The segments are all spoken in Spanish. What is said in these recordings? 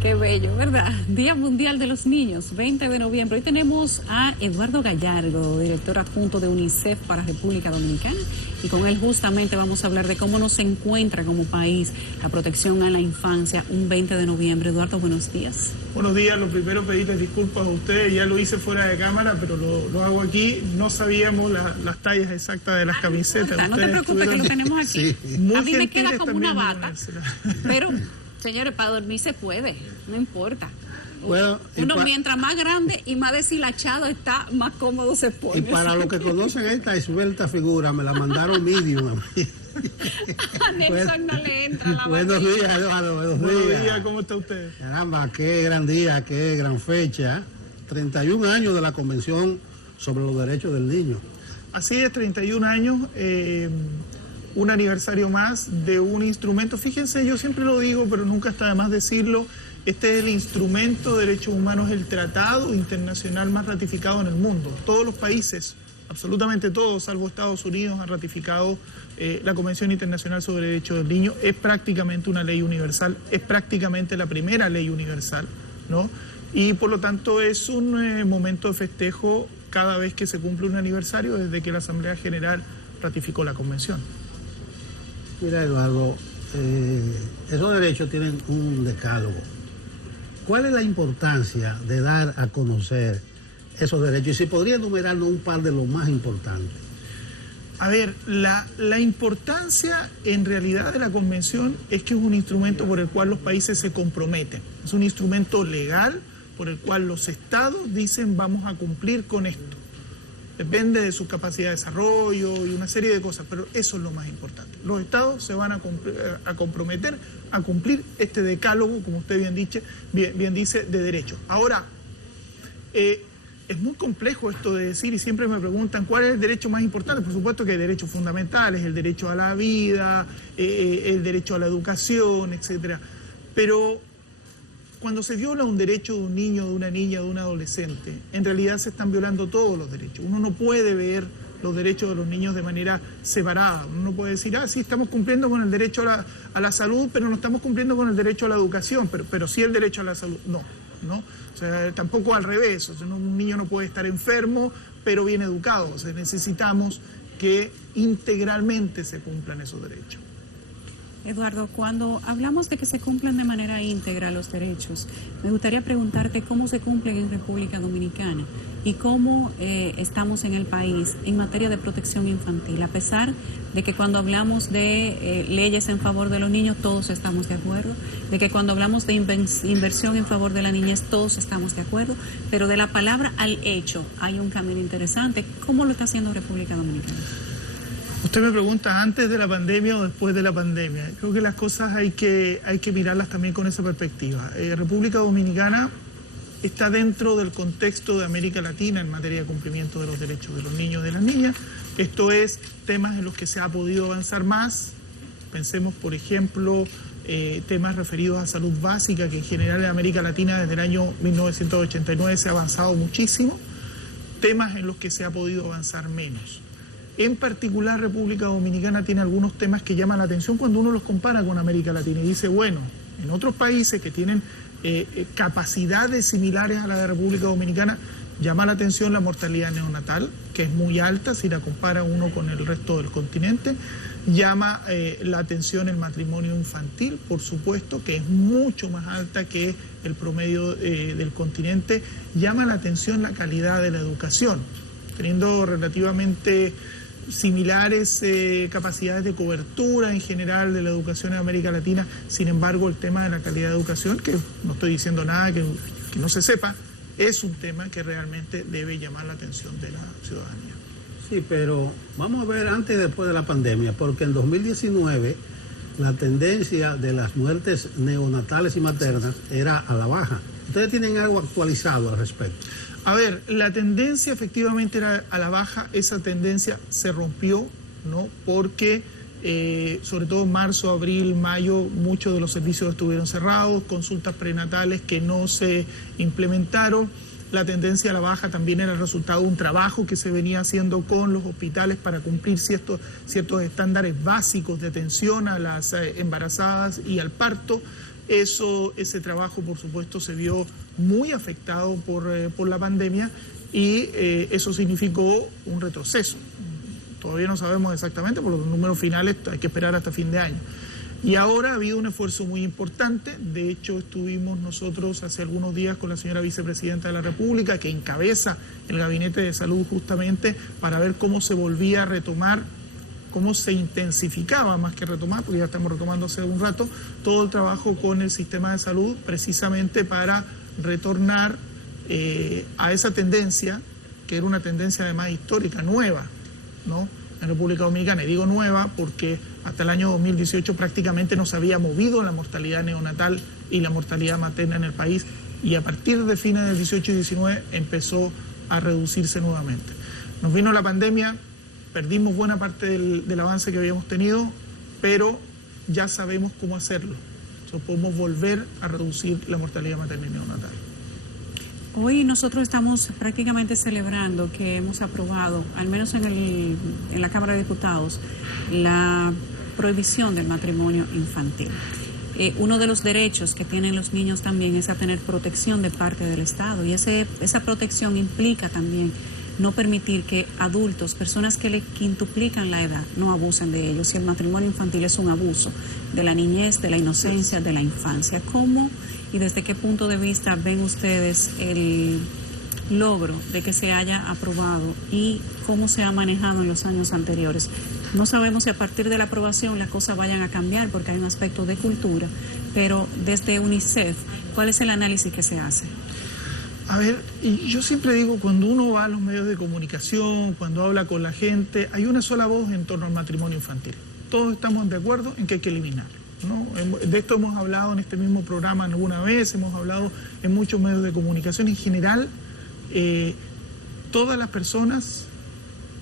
Qué bello, ¿verdad? Día Mundial de los Niños, 20 de noviembre. Hoy tenemos a Eduardo Gallardo, director adjunto de UNICEF para República Dominicana, y con él justamente vamos a hablar de cómo nos encuentra como país la protección a la infancia un 20 de noviembre. Eduardo, buenos días. Buenos días, lo primero pedirle disculpas a ustedes, ya lo hice fuera de cámara, pero lo hago aquí. No sabíamos las tallas exactas de las camisetas. No te preocupes que lo tenemos aquí. Sí. A mí me queda como una bata, pero... Señores, para dormir se puede, no importa. Bueno, uno mientras más grande y más deshilachado está, más cómodo se pone. Y para los que conocen esta esbelta figura, me la mandaron medium a mí. A Nelson no le entra la Buenos días, Eduardo, buenos días, ¿cómo está usted? Caramba, qué gran día, qué gran fecha. 31 años de la Convención sobre los Derechos del Niño. Así es, 31 años. Un aniversario más de un instrumento. Fíjense, yo siempre lo digo, pero nunca está de más decirlo, este es el instrumento de derechos humanos, el tratado internacional más ratificado en el mundo. Todos los países, absolutamente todos, salvo Estados Unidos, han ratificado la Convención Internacional sobre Derechos del Niño. Es prácticamente una ley universal, es prácticamente la primera ley universal, ¿no? Y por lo tanto es un momento de festejo cada vez que se cumple un aniversario desde que la Asamblea General ratificó la Convención. Mira, Eduardo, esos derechos tienen un decálogo. ¿Cuál es la importancia de dar a conocer esos derechos? Y si podría enumerarnos un par de los más importantes. A ver, la importancia en realidad de la Convención es que es un instrumento por el cual los países se comprometen. Es un instrumento legal por el cual los estados dicen vamos a cumplir con esto. Depende de su capacidad de desarrollo y una serie de cosas, pero eso es lo más importante. Los estados se van a comprometer a cumplir este decálogo, como usted bien dice, de derechos. Ahora, es muy complejo esto de decir, y siempre me preguntan, ¿cuál es el derecho más importante? Por supuesto que hay derechos fundamentales, el derecho a la vida, el derecho a la educación, etcétera. Pero cuando se viola un derecho de un niño, de una niña, de un adolescente, en realidad se están violando todos los derechos. Uno no puede ver los derechos de los niños de manera separada. Uno no puede decir, sí, estamos cumpliendo con el derecho a la salud, pero no estamos cumpliendo con el derecho a la educación, pero sí el derecho a la salud. No. O sea, tampoco al revés. O sea, un niño no puede estar enfermo, pero bien educado. O sea, necesitamos que integralmente se cumplan esos derechos. Eduardo, cuando hablamos de que se cumplen de manera íntegra los derechos, me gustaría preguntarte cómo se cumplen en República Dominicana y cómo estamos en el país en materia de protección infantil, a pesar de que cuando hablamos de leyes en favor de los niños todos estamos de acuerdo, de que cuando hablamos de inversión en favor de la niñez todos estamos de acuerdo, pero de la palabra al hecho hay un camino interesante. ¿Cómo lo está haciendo República Dominicana? Usted me pregunta antes de la pandemia o después de la pandemia. Creo que las cosas hay que mirarlas también con esa perspectiva. República Dominicana está dentro del contexto de América Latina en materia de cumplimiento de los derechos de los niños y de las niñas. Esto es temas en los que se ha podido avanzar más. Pensemos, por ejemplo, temas referidos a salud básica, que en general en América Latina desde el año 1989 se ha avanzado muchísimo. Temas en los que se ha podido avanzar menos. En particular, República Dominicana tiene algunos temas que llaman la atención cuando uno los compara con América Latina y dice, bueno, en otros países que tienen capacidades similares a la de República Dominicana, llama la atención la mortalidad neonatal, que es muy alta si la compara uno con el resto del continente. Llama la atención el matrimonio infantil, por supuesto, que es mucho más alta que el promedio del continente. Llama la atención la calidad de la educación, teniendo relativamente similares capacidades de cobertura en general de la educación en América Latina. Sin embargo, el tema de la calidad de educación, que no estoy diciendo nada que no se sepa, es un tema que realmente debe llamar la atención de la ciudadanía. Sí, pero vamos a ver antes y después de la pandemia, porque en 2019 la tendencia de las muertes neonatales y maternas era a la baja. ¿Ustedes tienen algo actualizado al respecto? A ver, la tendencia efectivamente era a la baja, esa tendencia se rompió, ¿no? Porque sobre todo en marzo, abril, mayo, muchos de los servicios estuvieron cerrados, consultas prenatales que no se implementaron. La tendencia a la baja también era el resultado de un trabajo que se venía haciendo con los hospitales para cumplir ciertos estándares básicos de atención a las embarazadas y al parto. Ese trabajo, por supuesto, se vio muy afectado por la pandemia y eso significó un retroceso. Todavía no sabemos exactamente, porque los números finales hay que esperar hasta fin de año. Y ahora ha habido un esfuerzo muy importante. De hecho, estuvimos nosotros hace algunos días con la señora vicepresidenta de la República, que encabeza el Gabinete de Salud justamente para ver cómo se volvía a retomar, cómo se intensificaba más que retomar, porque ya estamos retomando hace un rato, todo el trabajo con el sistema de salud, precisamente para retornar a esa tendencia, que era una tendencia además histórica, nueva, ¿no?, en República Dominicana. Y digo nueva porque hasta el año 2018 prácticamente no se había movido la mortalidad neonatal y la mortalidad materna en el país, y a partir de fines del 18 y 19 empezó a reducirse nuevamente. Nos vino la pandemia, perdimos buena parte del avance que habíamos tenido, pero ya sabemos cómo hacerlo. Podemos volver a reducir la mortalidad materna y neonatal. Hoy nosotros estamos prácticamente celebrando que hemos aprobado, al menos en la Cámara de Diputados, la prohibición del matrimonio infantil. Uno de los derechos que tienen los niños también es a tener protección de parte del Estado, y esa protección implica también no permitir que adultos, personas que le quintuplican la edad, no abusen de ellos. Y el matrimonio infantil es un abuso de la niñez, de la inocencia, de la infancia. ¿Cómo y desde qué punto de vista ven ustedes el logro de que se haya aprobado y cómo se ha manejado en los años anteriores? No sabemos si a partir de la aprobación las cosas vayan a cambiar, porque hay un aspecto de cultura, pero desde UNICEF, ¿cuál es el análisis que se hace? A ver, yo siempre digo, cuando uno va a los medios de comunicación, cuando habla con la gente, hay una sola voz en torno al matrimonio infantil. Todos estamos de acuerdo en que hay que eliminarlo, ¿no? De esto hemos hablado en este mismo programa alguna vez, hemos hablado en muchos medios de comunicación. En general, todas las personas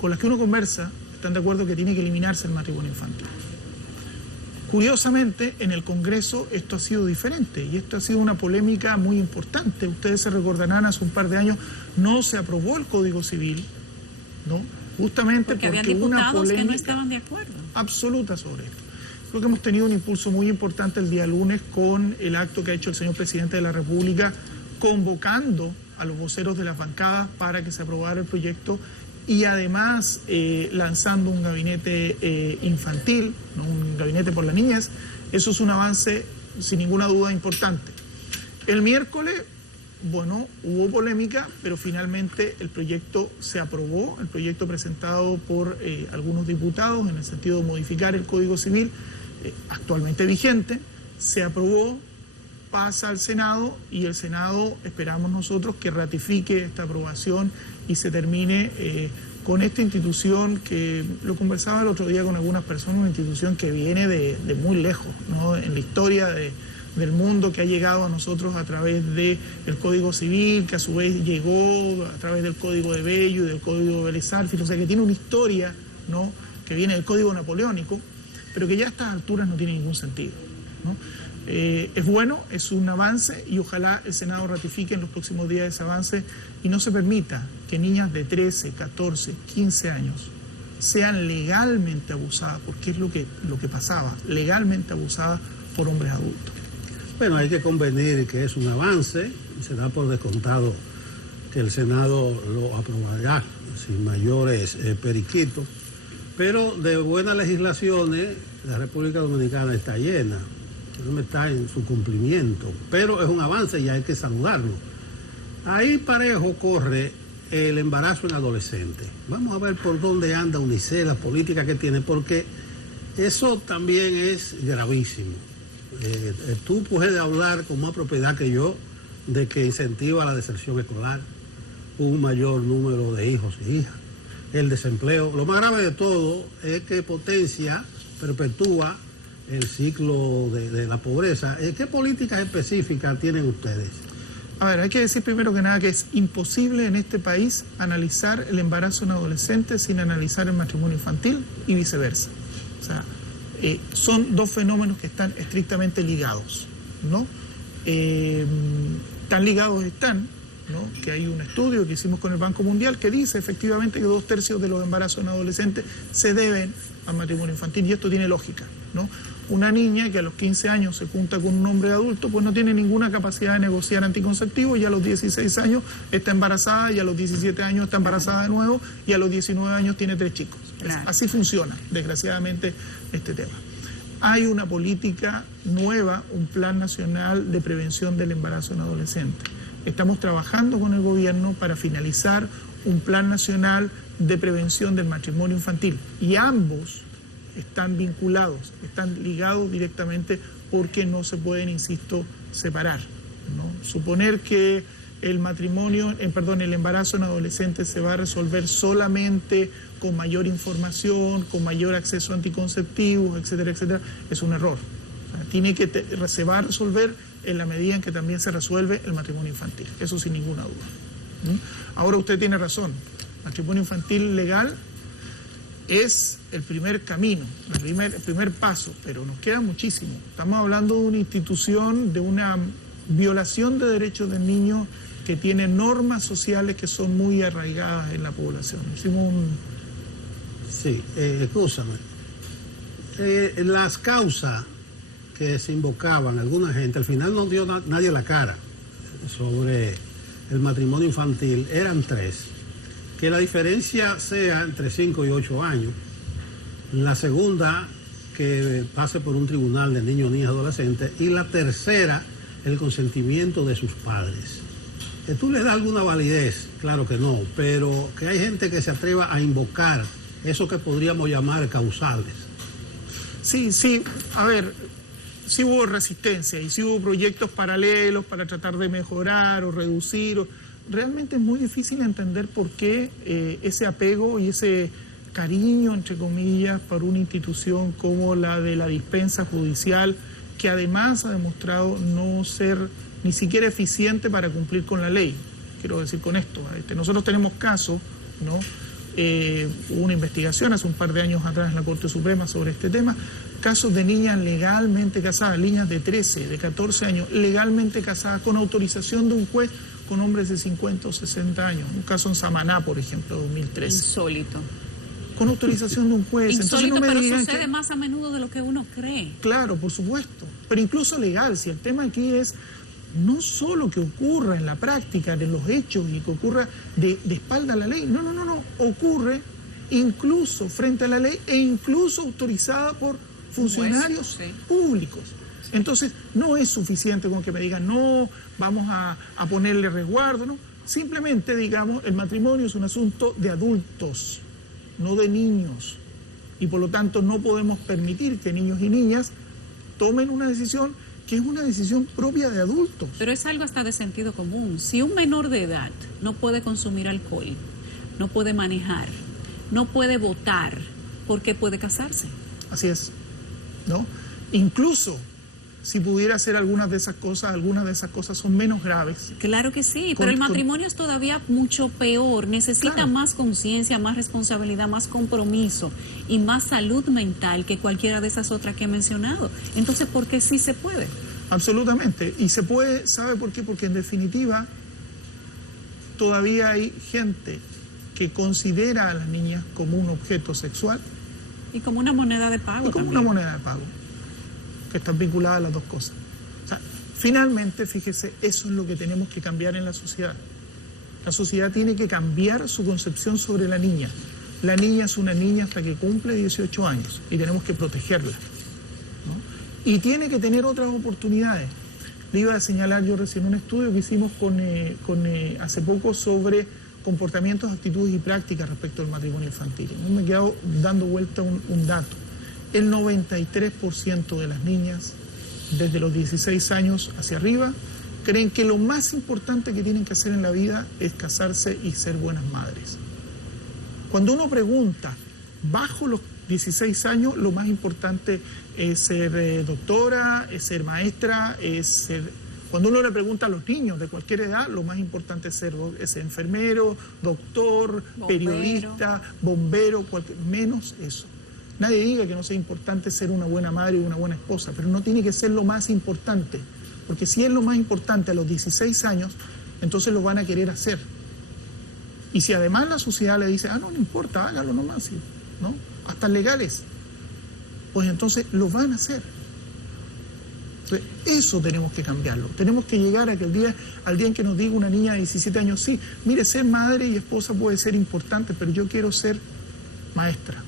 con las que uno conversa están de acuerdo que tiene que eliminarse el matrimonio infantil. Curiosamente, en el Congreso esto ha sido diferente, y esto ha sido una polémica muy importante. Ustedes se recordarán, hace un par de años no se aprobó el Código Civil, ¿no?, justamente porque había diputados una polémica que no estaban de acuerdo absoluta sobre esto. Creo que hemos tenido un impulso muy importante el día lunes con el acto que ha hecho el señor presidente de la República, convocando a los voceros de las bancadas para que se aprobara el proyecto, y además lanzando un gabinete infantil, ¿no?, un gabinete por la niñez. Eso es un avance sin ninguna duda importante. El miércoles, bueno, hubo polémica, pero finalmente el proyecto se aprobó, el proyecto presentado por algunos diputados en el sentido de modificar el Código Civil actualmente vigente, se aprobó, pasa al Senado, y el Senado esperamos nosotros que ratifique esta aprobación y se termine con esta institución que, lo conversaba el otro día con algunas personas, una institución que viene de muy lejos, ¿no?, en la historia del mundo, que ha llegado a nosotros a través del Código Civil, que a su vez llegó a través del Código de Bello y del Código de Vélez Sársfield, o sea que tiene una historia, ¿no?, que viene del Código Napoleónico, pero que ya a estas alturas no tiene ningún sentido, ¿no? Es bueno, es un avance, y ojalá el Senado ratifique en los próximos días ese avance y no se permita que niñas de 13, 14, 15 años sean legalmente abusadas, porque es lo que pasaba, legalmente abusadas por hombres adultos. Bueno, hay que convenir que es un avance, se da por descontado que el Senado lo aprobará sin mayores periquitos, pero de buenas legislaciones la República Dominicana está llena, no está en su cumplimiento, pero es un avance y hay que saludarlo. Ahí parejo corre el embarazo en adolescentes. Vamos a ver por dónde anda UNICEF, las políticas que tiene, porque eso también es gravísimo. Tú puedes hablar con más propiedad que yo de que incentiva la deserción escolar, un mayor número de hijos e hijas, el desempleo. Lo más grave de todo es que potencia, perpetúa el ciclo de la pobreza. ¿Qué políticas específicas tienen ustedes? A ver, hay que decir primero que nada que es imposible en este país analizar el embarazo en adolescentes sin analizar el matrimonio infantil y viceversa. O sea, son dos fenómenos que están estrictamente ligados, ¿no? Tan ligados están, ¿no?, que hay un estudio que hicimos con el Banco Mundial que dice efectivamente que 2/3 de los embarazos en adolescentes se deben al matrimonio infantil, y esto tiene lógica, ¿no? Una niña que a los 15 años se junta con un hombre adulto, pues no tiene ninguna capacidad de negociar anticonceptivos, y a los 16 años está embarazada, y a los 17 años está embarazada de nuevo, y a los 19 años tiene 3 chicos. Claro. Así funciona, desgraciadamente, este tema. Hay una política nueva, un plan nacional de prevención del embarazo en adolescentes. Estamos trabajando con el gobierno para finalizar un plan nacional de prevención del matrimonio infantil, y ambos están vinculados, están ligados directamente, porque no se pueden, insisto, separar, ¿no? Suponer que el el embarazo en adolescentes se va a resolver solamente con mayor información, con mayor acceso a anticonceptivos, etcétera, etcétera, es un error. O sea, se va a resolver en la medida en que también se resuelve el matrimonio infantil, eso sin ninguna duda. ¿Mm? Ahora usted tiene razón, matrimonio infantil legal es el primer camino, el primer paso, pero nos queda muchísimo. Estamos hablando de una institución, de una violación de derechos del niño que tiene normas sociales que son muy arraigadas en la población. Hicimos un... Sí, escúchame. Las causas que se invocaban alguna gente, al final no dio nadie la cara sobre el matrimonio infantil, eran 3. Que la diferencia sea entre 5 y 8 años. La segunda, que pase por un tribunal de niños, niñas, adolescentes. Y la tercera, el consentimiento de sus padres. ¿Que tú le das alguna validez? Claro que no, pero que hay gente que se atreva a invocar eso que podríamos llamar causales. Sí, a ver, sí hubo resistencia y sí hubo proyectos paralelos para tratar de mejorar o reducir. Realmente es muy difícil entender por qué ese apego y ese cariño, entre comillas, por una institución como la de la dispensa judicial, que además ha demostrado no ser ni siquiera eficiente para cumplir con la ley. Quiero decir con esto, nosotros tenemos casos, ¿no? Hubo una investigación hace un par de años atrás en la Corte Suprema sobre este tema, casos de niñas legalmente casadas, niñas de 13, de 14 años, legalmente casadas con autorización de un juez, con hombres de 50 o 60 años. Un caso en Samaná, por ejemplo, 2013. Insólito. Con autorización de un juez. Insólito, entonces no me pero digan sucede que... más a menudo de lo que uno cree. Claro, por supuesto. Pero incluso legal, si el tema aquí es no solo que ocurra en la práctica, en los hechos, y que ocurra de espalda a la ley. No. Ocurre incluso frente a la ley e incluso autorizada por funcionarios públicos. Entonces, no es suficiente con que me digan, no, vamos a ponerle resguardo, ¿no? Simplemente, digamos, el matrimonio es un asunto de adultos, no de niños. Y por lo tanto no podemos permitir que niños y niñas tomen una decisión que es una decisión propia de adultos. Pero es algo hasta de sentido común. Si un menor de edad no puede consumir alcohol, no puede manejar, no puede votar, ¿por qué puede casarse? Así es, ¿no? Incluso si pudiera hacer algunas de esas cosas son menos graves. Claro que sí, pero el matrimonio es todavía mucho peor. Necesita Claro. más conciencia, más responsabilidad, más compromiso y más salud mental que cualquiera de esas otras que he mencionado. Entonces, ¿por qué sí se puede? Absolutamente. Y se puede, ¿sabe por qué? Porque en definitiva todavía hay gente que considera a las niñas como un objeto sexual. Y como una moneda de pago Y como también. una moneda de pago, que están vinculadas las dos cosas. O sea, finalmente, fíjese, eso es lo que tenemos que cambiar en la sociedad. La sociedad tiene que cambiar su concepción sobre la niña. La niña es una niña hasta que cumple 18 años y tenemos que protegerla, ¿no? Y tiene que tener otras oportunidades. Le iba a señalar yo recién un estudio que hicimos hace poco sobre comportamientos, actitudes y prácticas respecto al matrimonio infantil. Me he quedado dando vuelta un dato. El 93% de las niñas, desde los 16 años hacia arriba, creen que lo más importante que tienen que hacer en la vida es casarse y ser buenas madres. Cuando uno pregunta, bajo los 16 años, lo más importante es ser doctora, es ser maestra, es ser... Cuando uno le pregunta a los niños de cualquier edad, lo más importante es ser enfermero, doctor, periodista, bombero, menos eso. Nadie diga que no sea importante ser una buena madre y una buena esposa, pero no tiene que ser lo más importante, porque si es lo más importante a los 16 años, entonces lo van a querer hacer. Y si además la sociedad le dice, no importa, hágalo nomás, ¿no? Hasta legales, pues entonces lo van a hacer. Entonces, eso tenemos que cambiarlo. Tenemos que llegar a que al día en que nos diga una niña de 17 años, sí, mire, ser madre y esposa puede ser importante, pero yo quiero ser maestra,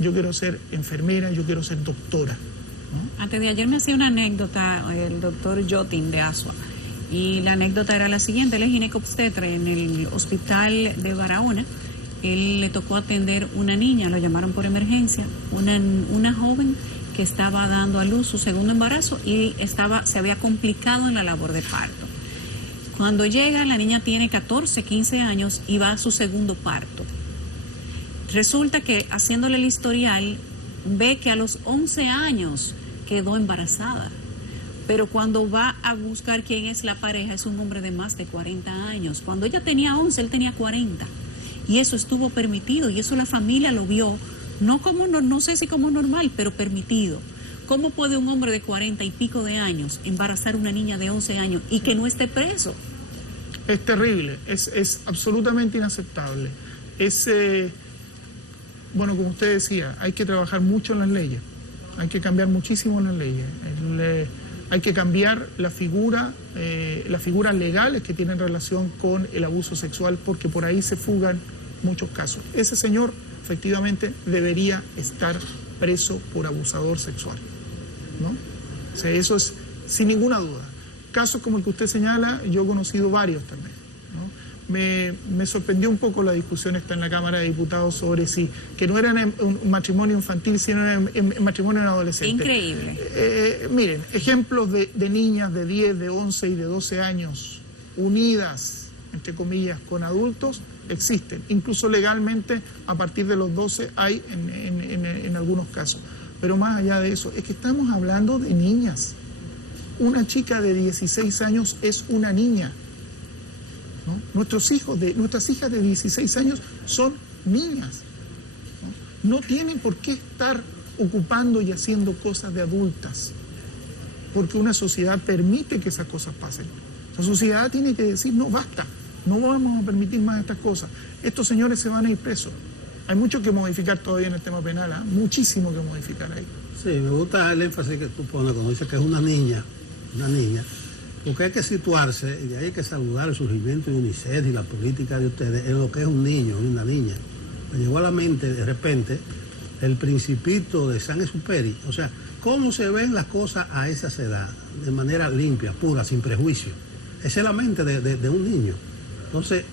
yo quiero ser enfermera, yo quiero ser doctora, ¿no? Antes de ayer me hacía una anécdota el doctor Jotin de Asua, y la anécdota era la siguiente: él es ginecobstetra en el hospital de Barahona. Él le tocó atender una niña, lo llamaron por emergencia, una joven que estaba dando a luz su segundo embarazo y se había complicado en la labor de parto. Cuando llega, la niña tiene 14, 15 años y va a su segundo parto. Resulta que haciéndole el historial, ve que a los 11 años quedó embarazada. Pero cuando va a buscar quién es la pareja, es un hombre de más de 40 años. Cuando ella tenía 11, él tenía 40. Y eso estuvo permitido, y eso la familia lo vio, no sé si como normal, pero permitido. ¿Cómo puede un hombre de 40 y pico de años embarazar a una niña de 11 años y que no esté preso? Es terrible, es absolutamente inaceptable. Bueno, como usted decía, hay que trabajar mucho en las leyes, hay que cambiar muchísimo en las leyes. Hay que cambiar las figuras legales que tienen relación con el abuso sexual, porque por ahí se fugan muchos casos. Ese señor efectivamente debería estar preso por abusador sexual, ¿no? O sea, eso es sin ninguna duda. Casos como el que usted señala, yo he conocido varios también, ¿no? Me sorprendió un poco la discusión esta en la Cámara de Diputados sobre que no era un matrimonio infantil, sino era un matrimonio en adolescente. Increíble. Miren, ejemplos de niñas de 10, de 11 y de 12 años unidas, entre comillas, con adultos, existen. Incluso legalmente, a partir de los 12 hay en algunos casos. Pero más allá de eso, es que estamos hablando de niñas. Una chica de 16 años es una niña, ¿no? Nuestras hijas de 16 años son niñas, ¿no? No tienen por qué estar ocupando y haciendo cosas de adultas, porque una sociedad permite que esas cosas pasen. La sociedad tiene que decir, no, basta, no vamos a permitir más estas cosas. Estos señores se van a ir presos. Hay mucho que modificar todavía en el tema penal, ¿eh? Muchísimo que modificar ahí. Sí, me gusta el énfasis que tú pones cuando dices que es una niña, porque hay que situarse y hay que saludar el surgimiento de UNICEF y la política de ustedes en lo que es un niño, una niña. Me llegó a la mente de repente el Principito de Saint-Exupéry, o sea, cómo se ven las cosas a esa edad, de manera limpia, pura, sin prejuicio. Esa es la mente de un niño. Entonces,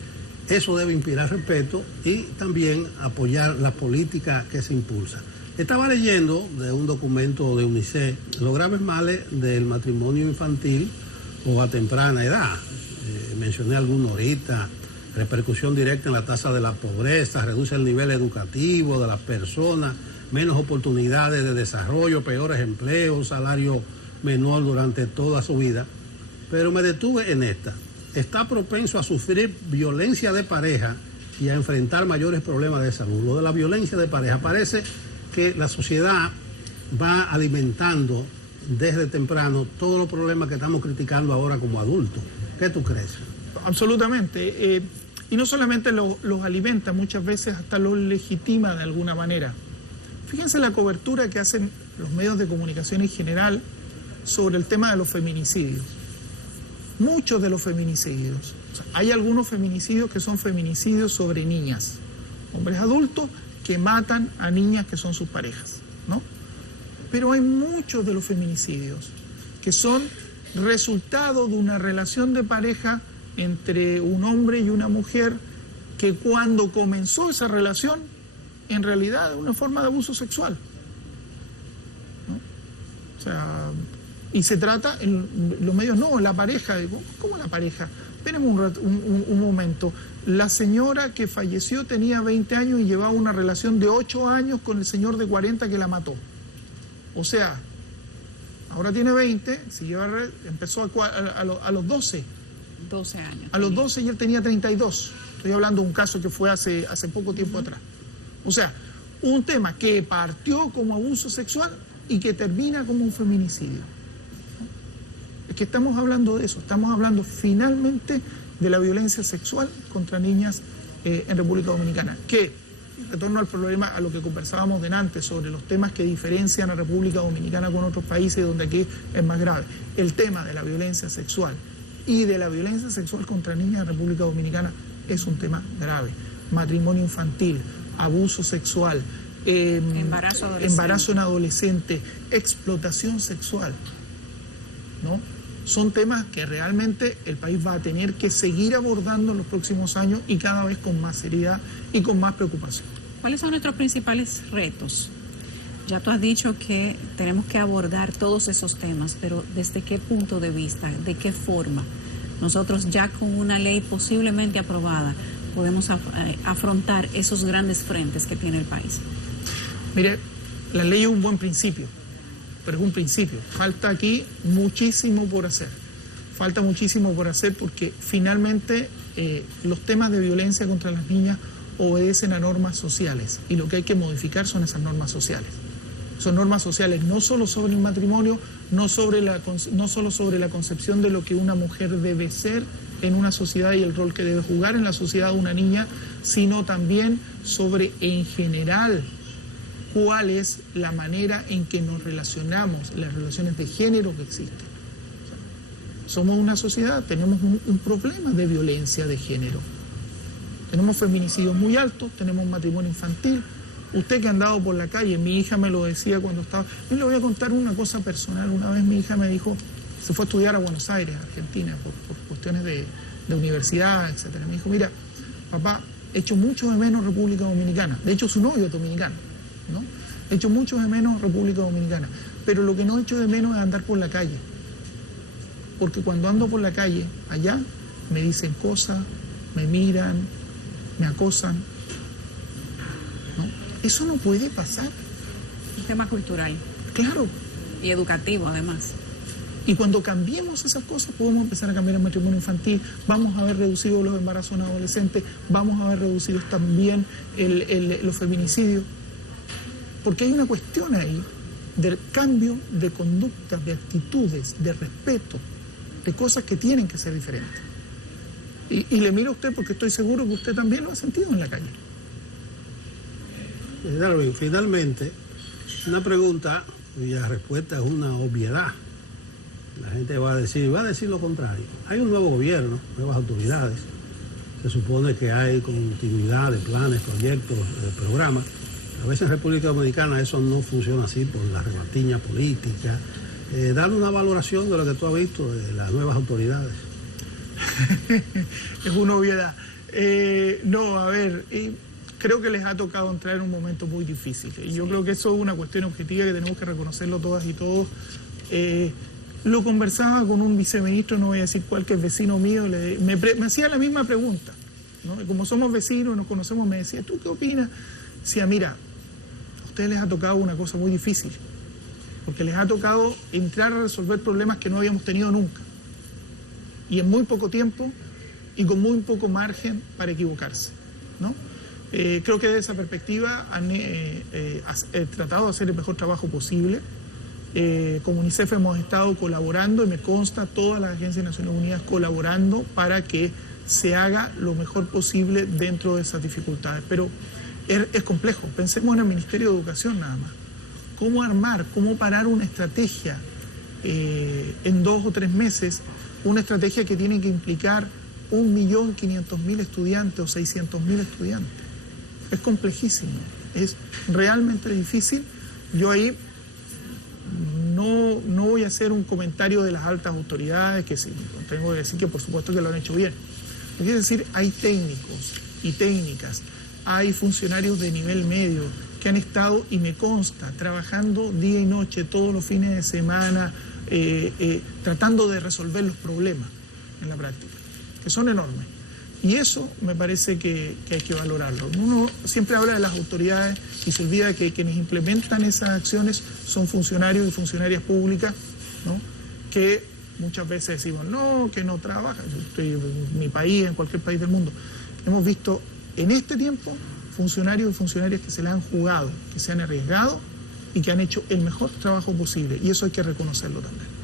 eso debe inspirar respeto y también apoyar la política que se impulsa. Estaba leyendo de un documento de UNICEF los graves males del matrimonio infantil o a temprana edad. Mencioné algunos ahorita: repercusión directa en la tasa de la pobreza, reduce el nivel educativo de las personas, menos oportunidades de desarrollo, peores empleos, salario menor durante toda su vida. Pero me detuve en esta: está propenso a sufrir violencia de pareja y a enfrentar mayores problemas de salud. Lo de la violencia de pareja, parece que la sociedad va alimentando desde temprano todos los problemas que estamos criticando ahora como adultos. ¿Qué tú crees? Absolutamente. Y no solamente los alimenta, muchas veces hasta los legitima de alguna manera. Fíjense la cobertura que hacen los medios de comunicación en general sobre el tema de los feminicidios. Muchos de los feminicidios. O sea, hay algunos feminicidios que son feminicidios sobre niñas, hombres adultos que matan a niñas que son sus parejas, ¿no? Pero hay muchos de los feminicidios que son resultado de una relación de pareja entre un hombre y una mujer que cuando comenzó esa relación, en realidad es una forma de abuso sexual, ¿no? O sea, y se trata, en los medios, no, la pareja, ¿cómo la pareja? Espérenme un momento. La señora que falleció tenía 20 años y llevaba una relación de 8 años con el señor de 40 que la mató. O sea, ahora tiene 20, empezó a los 12. 12 años. A los 12 y él tenía 32. Estoy hablando de un caso que fue hace poco tiempo atrás. O sea, un tema que partió como abuso sexual y que termina como un feminicidio. Es que estamos hablando de eso, estamos hablando finalmente de la violencia sexual contra niñas en República Dominicana, que retorno al problema, a lo que conversábamos delante sobre los temas que diferencian a República Dominicana con otros países donde aquí es más grave. El tema de la violencia sexual y de la violencia sexual contra niñas en República Dominicana es un tema grave. Matrimonio infantil, abuso sexual, embarazo en adolescente, explotación sexual, ¿no? Son temas que realmente el país va a tener que seguir abordando en los próximos años y cada vez con más seriedad y con más preocupación. ¿Cuáles son nuestros principales retos? Ya tú has dicho que tenemos que abordar todos esos temas, pero ¿desde qué punto de vista, de qué forma? Nosotros ya con una ley posiblemente aprobada podemos afrontar esos grandes frentes que tiene el país. Mire, la ley es un buen principio, pero es un principio. Falta aquí muchísimo por hacer. Falta muchísimo por hacer porque finalmente los temas de violencia contra las niñas obedecen a normas sociales y lo que hay que modificar son esas normas sociales. Son normas sociales no solo sobre el matrimonio, no solo sobre la concepción de lo que una mujer debe ser en una sociedad y el rol que debe jugar en la sociedad una niña, sino también sobre, en general, cuál es la manera en que nos relacionamos, las relaciones de género que existen. O sea, somos una sociedad, tenemos un problema de violencia de género. Tenemos feminicidios muy altos, tenemos un matrimonio infantil. Usted que ha andado por la calle, mi hija me lo decía cuando estaba... Yo le voy a contar una cosa personal. Una vez mi hija me dijo, se fue a estudiar a Buenos Aires, Argentina, por cuestiones de universidad, etc. Me dijo, mira, papá, he hecho mucho de menos República Dominicana. De hecho, su novio es dominicano, ¿no? He hecho mucho de menos República Dominicana. Pero lo que no he hecho de menos es andar por la calle. Porque cuando ando por la calle, allá, me dicen cosas, me miran, me acosan. ¿No? Eso no puede pasar. Un tema cultural. Claro. Y educativo, además. Y cuando cambiemos esas cosas, podemos empezar a cambiar el matrimonio infantil, vamos a haber reducido los embarazos en adolescentes, vamos a haber reducido también los feminicidios. Porque hay una cuestión ahí del cambio de conductas, de actitudes, de respeto, de cosas que tienen que ser diferentes. Y le miro a usted porque estoy seguro que usted también lo ha sentido en la calle. Darwin, finalmente, una pregunta cuya respuesta es una obviedad. La gente va a decir lo contrario. Hay un nuevo gobierno, nuevas autoridades. Se supone que hay continuidad de planes, proyectos, programas. A veces en República Dominicana eso no funciona así por la rebatiña política. Darle una valoración de lo que tú has visto de las nuevas autoridades. Es una obviedad. No, a ver, creo que les ha tocado entrar en un momento muy difícil. Y yo creo que eso es una cuestión objetiva que tenemos que reconocerlo todas y todos. Lo conversaba con un viceministro, no voy a decir cuál, que es vecino mío, me hacía la misma pregunta, ¿no? Y como somos vecinos, nos conocemos, me decía, ¿tú qué opinas? Decía, mira, a ustedes les ha tocado una cosa muy difícil, porque les ha tocado entrar a resolver problemas que no habíamos tenido nunca, y en muy poco tiempo, y con muy poco margen para equivocarse, ¿no? Creo que desde esa perspectiva han tratado de hacer el mejor trabajo posible. Como UNICEF hemos estado colaborando y me consta todas las agencias de Naciones Unidas colaborando para que se haga lo mejor posible dentro de esas dificultades. Pero es complejo. Pensemos en el Ministerio de Educación nada más. ¿Cómo armar, cómo parar una estrategia en 2 o 3 meses? Una estrategia que tiene que implicar 1.500.000 estudiantes o 600.000 estudiantes. Es complejísimo. Es realmente difícil. Yo ahí no voy a hacer un comentario de las altas autoridades, que sí, tengo que decir que por supuesto que lo han hecho bien. Es decir, hay técnicos y técnicas, hay funcionarios de nivel medio que han estado, y me consta, trabajando día y noche, todos los fines de semana, tratando de resolver los problemas en la práctica, que son enormes. Y eso me parece que hay que valorarlo. Uno siempre habla de las autoridades y se olvida que quienes implementan esas acciones son funcionarios y funcionarias públicas, ¿no? Que muchas veces decimos, no, que no trabajan. Yo estoy en mi país, en cualquier país del mundo. Hemos visto en este tiempo funcionarios y funcionarias que se la han jugado, que se han arriesgado y que han hecho el mejor trabajo posible. Y eso hay que reconocerlo también.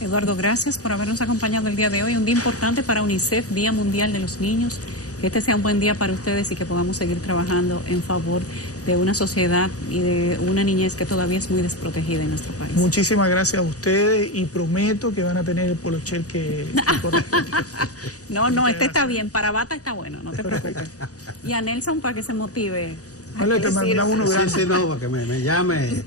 Eduardo, gracias por habernos acompañado el día de hoy. Un día importante para UNICEF, Día Mundial de los Niños. Que este sea un buen día para ustedes y que podamos seguir trabajando en favor de una sociedad y de una niñez que todavía es muy desprotegida en nuestro país. Muchísimas gracias a ustedes y prometo que van a tener el polocher que corresponde. No, este está bien. Para bata está bueno, no te preocupes. Y a Nelson para que se motive. Vale, te mandamos uno grande. Sí, no, para que me llame.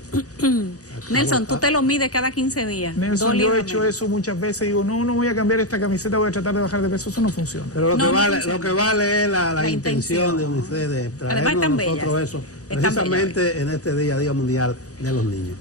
Nelson, tú te lo mides cada 15 días. Nelson, yo he hecho eso muchas veces y digo, no voy a cambiar esta camiseta, voy a tratar de bajar de peso. Eso no funciona. Pero No lo que vale es la intención de ustedes, traernos a nosotros eso, precisamente en este Día Mundial de los Niños.